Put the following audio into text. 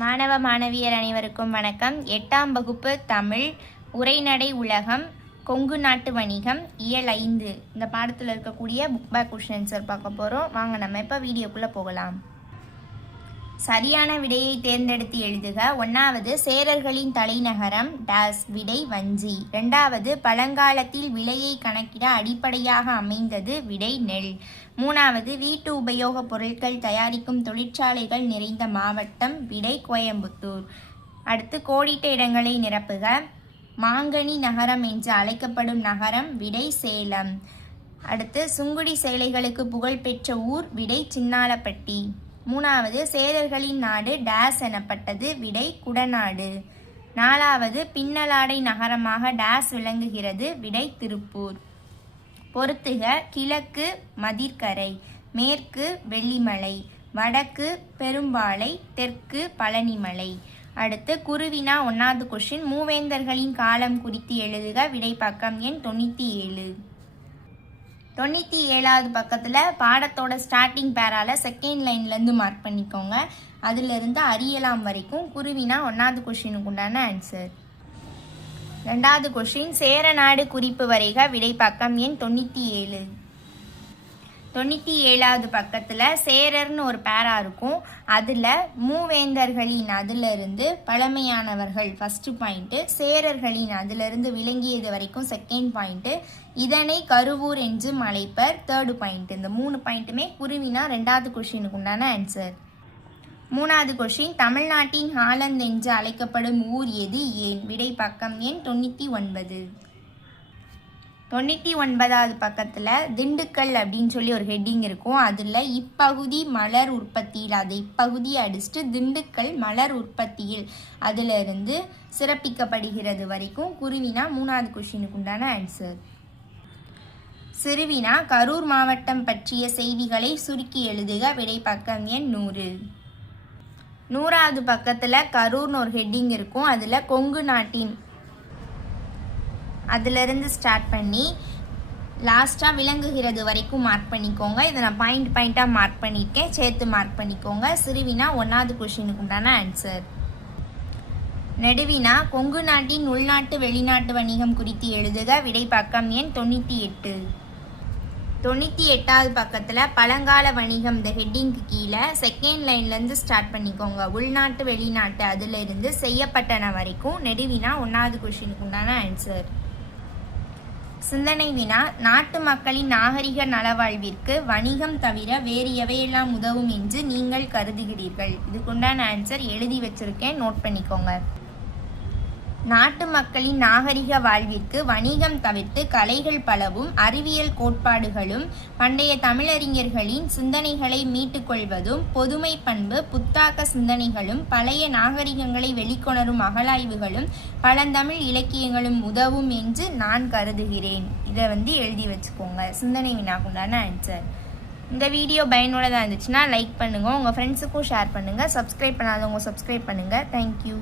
மாணவ மாணவியர் அனைவருக்கும் வணக்கம். எட்டாம் வகுப்பு தமிழ் உரைநடை உலகம் கொங்கு நாட்டு வணிகம் இயல் ஐந்து. இந்த பாடத்தில் இருக்கக்கூடிய புக் பேக் கொஷின்ஸ் பார்க்க போகிறோம் வாங்க நம்ம இப்போ வீடியோக்குள்ளே போகலாம். சரியான விடையை தேர்ந்தெடுத்து எழுதுக. ஒன்றாவது சேரர்களின் தலைநகரம் டாஸ் விடை வஞ்சி. ரெண்டாவது பழங்காலத்தில் விலையை கணக்கிட அடிப்படையாக அமைந்தது விடை நெல். மூணாவது வீட்டு உபயோகப் பொருட்கள் தயாரிக்கும் தொழிற்சாலைகள் நிறைந்த மாவட்டம் விடை கோயம்புத்தூர். அடுத்து கோடிட்ட இடங்களை நிரப்புக. மாங்கனி நகரம் என்று அழைக்கப்படும் நகரம் விடை சேலம். அடுத்து சுங்குடி சேலைகளுக்கு புகழ்பெற்ற ஊர் விடை சின்னாலப்பட்டி. மூணாவது சேரர்களின் நாடு டேஸ் எனப்பட்டது விடை குடநாடு. நாலாவது பின்னலாடை நகரமாக டேஸ் விளங்குகிறது விடை திருப்பூர். பொறுத்துக கிழக்கு மதிர்கரை மேற்கு வெள்ளிமலை வடக்கு பெரும்பாலை தெற்கு பழனிமலை. அடுத்து குருவினா ஒன்றாவது கொஷின் மூவேந்தர்களின் காலம் குறித்து எழுதுக விடை பக்கம் எண் தொண்ணூற்றி ஏழு. தொண்ணூற்றி ஏழாவது பக்கத்தில் பாடத்தோட ஸ்டார்டிங் பேரால் செகண்ட் லைன்லேருந்து மார்க் பண்ணிக்கோங்க. அதிலிருந்து அறியலாம் வரைக்கும் குருவினா ஒன்றாவது கொஷினுக்கு உண்டான ஆன்சர் ரெண்டாவது கொஷின் சேரநாடு குறிப்பு வரைக விடை பக்கம் எண் தொண்ணூற்றி ஏழு. தொண்ணூற்றி ஏழாவது பக்கத்தில் சேரர்னு ஒரு பேரா இருக்கும். அதில் மூவேந்தர்களின் அதிலிருந்து பழமையானவர்கள் ஃபஸ்ட்டு பாயிண்ட்டு சேரர்களின் அதிலிருந்து விளங்கியது வரைக்கும் செகண்ட் பாயிண்ட்டு இதனை கருவூர் என்று அழைப்பர். தேர்டு பாயிண்ட் இந்த மூணு பாயிண்ட்டுமே குருவினா ரெண்டாவது கொஷினுக்கு உண்டான ஆன்சர் மூணாவது கொஷின் தமிழ்நாட்டின் ஹாலந்த் என்று அழைக்கப்படும் ஊர் எது? ஏன்? விடை பக்கம் எண் தொண்ணூற்றி ஒன்பது. தொண்ணூற்றி ஒன்பதாவது பக்கத்தில் திண்டுக்கல் அப்படின்னு சொல்லி ஒரு ஹெட்டிங் இருக்கும். அதில் இப்பகுதி மலர் உற்பத்தியில் அது இப்பகுதியை அடிச்சுட்டு திண்டுக்கல் மலர் உற்பத்தியில் அதிலிருந்து சிறப்பிக்கப்படுகிறது வரைக்கும் குருவினா மூணாவது கொஷினுக்கு உண்டான ஆன்சர் சிறுவினா கரூர் மாவட்டம் பற்றிய செய்திகளை சுருக்கி எழுதுக. விடை பக்கம் எண் நூறு. நூறாவது பக்கத்தில் கரூர்னு ஒரு ஹெட்டிங் இருக்கும். அதில் கொங்கு நாட்டின் அதிலிருந்து ஸ்டார்ட் பண்ணி லாஸ்ட்டாக விளங்குகிறது வரைக்கும் மார்க் பண்ணிக்கோங்க. இதை நான் பாயிண்ட் பாயிண்ட்டாக மார்க் பண்ணியிருக்கேன். சேர்த்து மார்க் பண்ணிக்கோங்க. சிறுவினா ஒன்றாவது கொஷினுக்கு உண்டான ஆன்சர் நெடுவினா கொங்கு நாட்டின் உள்நாட்டு வெளிநாட்டு வணிகம் குறித்து எழுதுக. விடை பக்கம் எண் தொண்ணூற்றி எட்டு. தொண்ணூற்றி எட்டாவது பக்கத்தில் பழங்கால வணிகம் இந்த ஹெட்டிங்க்கு கீழே செகண்ட் லைன்லேருந்து ஸ்டார்ட் பண்ணிக்கோங்க. உள்நாட்டு வெளிநாட்டு அதிலிருந்து செய்யப்பட்டன வரைக்கும் நெடுவினா ஒன்றாவது கொஷினுக்கு உண்டான ஆன்சர் சிந்தனை வினா நாட்டு மக்களின் நாகரிக நலவாழ்விற்கு வணிகம் தவிர வேறு எவையெல்லாம் உதவும் என்று நீங்கள் கருதுகிறீர்கள்? இதுக்குண்டான ஆன்சர் எழுதி வச்சிருக்கேன். நோட் பண்ணிக்கோங்க. நாட்டு மக்களின் நாகரிக வாழ்விற்கு வணிகம் தவிர்த்து கலைகள் பலவும் அறிவியல் கோட்பாடுகளும் பண்டைய தமிழறிஞர்களின் சிந்தனைகளை மீட்டுக்கொள்வதும் பொதுமை பண்பு புத்தாக்க சிந்தனைகளும் பழைய நாகரிகங்களை வெளிக்கொணரும் அகலாய்வுகளும் பழந்தமிழ் இலக்கியங்களும் உதவும் என்று நான் கருதுகிறேன். இதை வந்து எழுதி வச்சுக்கோங்க. சிந்தனை வினாக்குண்டான ஆன்சர் இந்த வீடியோ பயனுள்ளதாக இருந்துச்சுன்னா லைக் பண்ணுங்கள் உங்கள் ஃப்ரெண்ட்ஸுக்கும் ஷேர் பண்ணுங்கள் சப்ஸ்கிரைப் பண்ணாதவங்க சப்ஸ்கிரைப் பண்ணுங்கள் தேங்க்யூ